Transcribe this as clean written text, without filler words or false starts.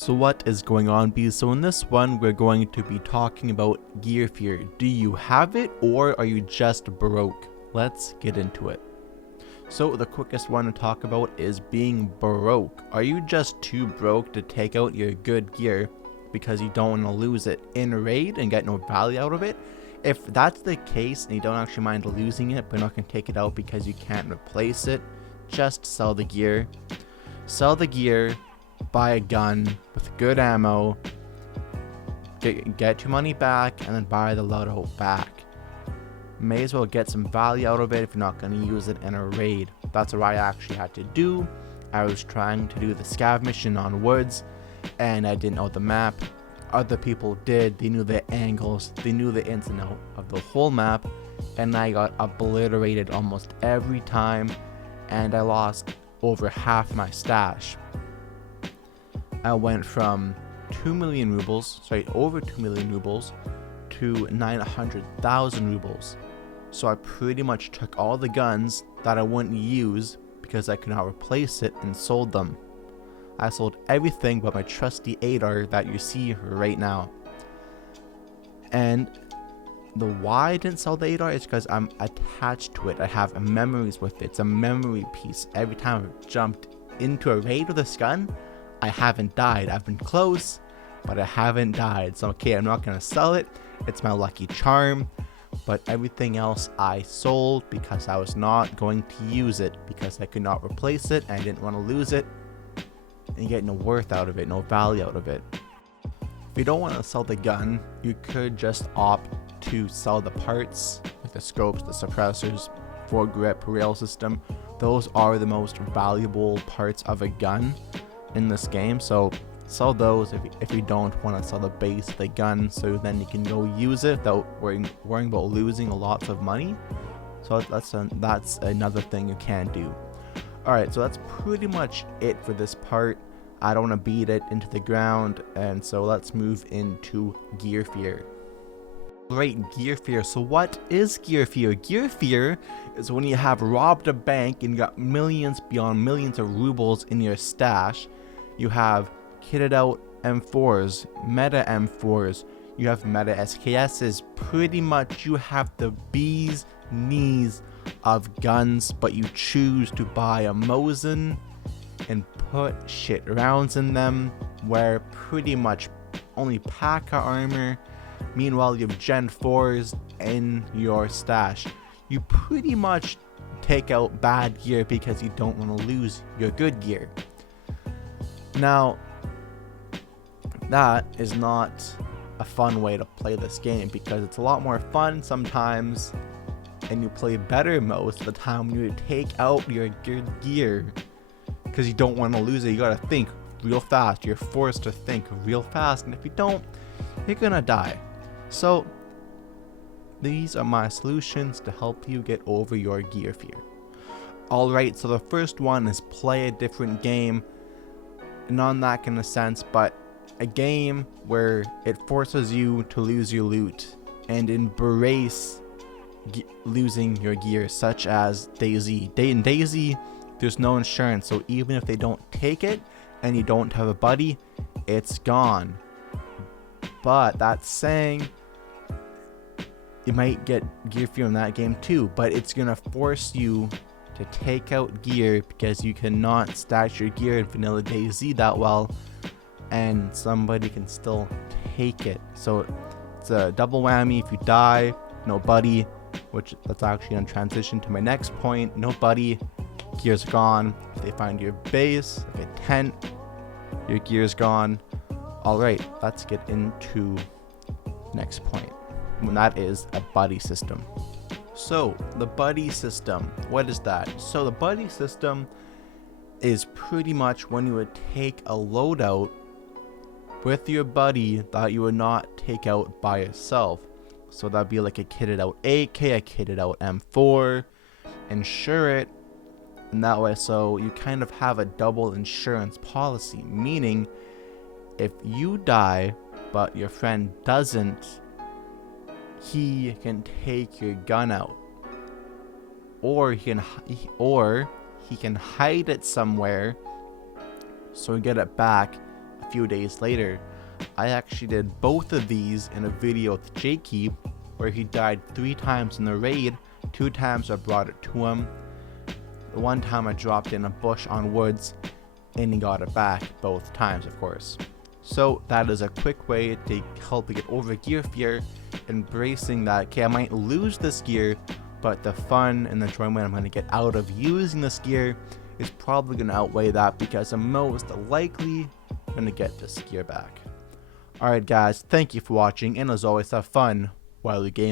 So what is going on, bees? So in this one, we're going to be talking about gear fear. Do you have it, or are you just broke? Let's get into it. So the quickest one to talk about is being broke. Are you just too broke to take out your good gear because you don't want to lose it in raid and get no value out of it? If that's the case and you don't actually mind losing it, but not going to take it out because you can't replace it, just sell the gear. Sell the gear, buy a gun with good ammo, get your money back, and then buy the loadout back. May as well get some value out of it if you're not going to use it in a raid. That's what I actually had to do. I was trying to do the scav mission on woods, and I didn't know the map. Other people did. They knew the angles, they knew the ins and outs of the whole map, and I got obliterated almost every time, and I lost over half my stash. I went from 2 million rubles, over 2 million rubles to 900,000 rubles. So I pretty much took all the guns that I wouldn't use because I could not replace it and sold them. I sold everything but my trusty ADAR that you see right now. And the why I didn't sell the ADAR is because I'm attached to it. I have memories with it. It's a memory piece. Every time I've jumped into a raid with this gun, I haven't died. I've been close, but I haven't died. So okay, I'm not gonna sell it. It's my lucky charm. But everything else I sold because I was not going to use it because I could not replace it and I didn't want to lose it and get no worth out of it, no value out of it. If you don't want to sell the gun, you could just opt to sell the parts, like the scopes, the suppressors, foregrip, rail system. Those are the most valuable parts of a gun in this game, so sell those if you don't want to sell the base of the gun, so then you can go use it without worrying about losing lots of money. So that's another thing you can do. Alright, so that's pretty much it for this part. I don't want to beat it into the ground, and so let's move into gear fear. Right, gear fear. So what is gear fear? Gear fear is when you have robbed a bank and got millions beyond millions of rubles in your stash. You have kitted out M4s, meta M4s, you have meta SKSs. Pretty much you have the bee's knees of guns, but you choose to buy a Mosin and put shit rounds in them, where pretty much only P.A.K.A. armor. Meanwhile, you have Gen 4s in your stash. You pretty much take out bad gear because you don't want to lose your good gear. Now, that is not a fun way to play this game because it's a lot more fun sometimes, and you play better most of the time when you take out your good gear because you don't want to lose it. You gotta think real fast. You're forced to think real fast, and if you don't, you're gonna die. So these are my solutions to help you get over your gear fear. Alright, so the first one is play a different game. Not that kind of sense, but a game where it forces you to lose your loot and embrace losing your gear, such as DayZ. In DayZ, there's no insurance, so even if they don't take it and you don't have a buddy, it's gone. But that's saying you might get gear fear in that game too, but it's gonna force you to take out gear because you cannot stash your gear in vanilla DayZ that well, and somebody can still take it. So it's a double whammy. If you die, no buddy, which that's actually gonna transition to my next point. No buddy, gear's gone. If they find your base, like a tent, your gear's gone. Alright, let's get into next point, and that is a buddy system. So the buddy system, what is that? So the buddy system is pretty much when you would take a loadout with your buddy that you would not take out by yourself. So that'd be like a kitted out AK, a kitted out M4, insure it, and that way, so you kind of have a double insurance policy, meaning if you die but your friend doesn't, he can take your gun out, or he can hide it somewhere so you get it back few days later. I actually did both of these in a video with Jakey, where he died 3 times in the raid. 2 times I brought it to him. The one time I dropped in a bush on woods and he got it back both times, of course. So that is a quick way to help you get over gear fear, embracing that, okay, I might lose this gear, but the fun and the enjoyment I'm going to get out of using this gear is probably going to outweigh that, because I'm most likely going to get this gear back. Alright guys, thank you for watching, and as always, have fun while you game.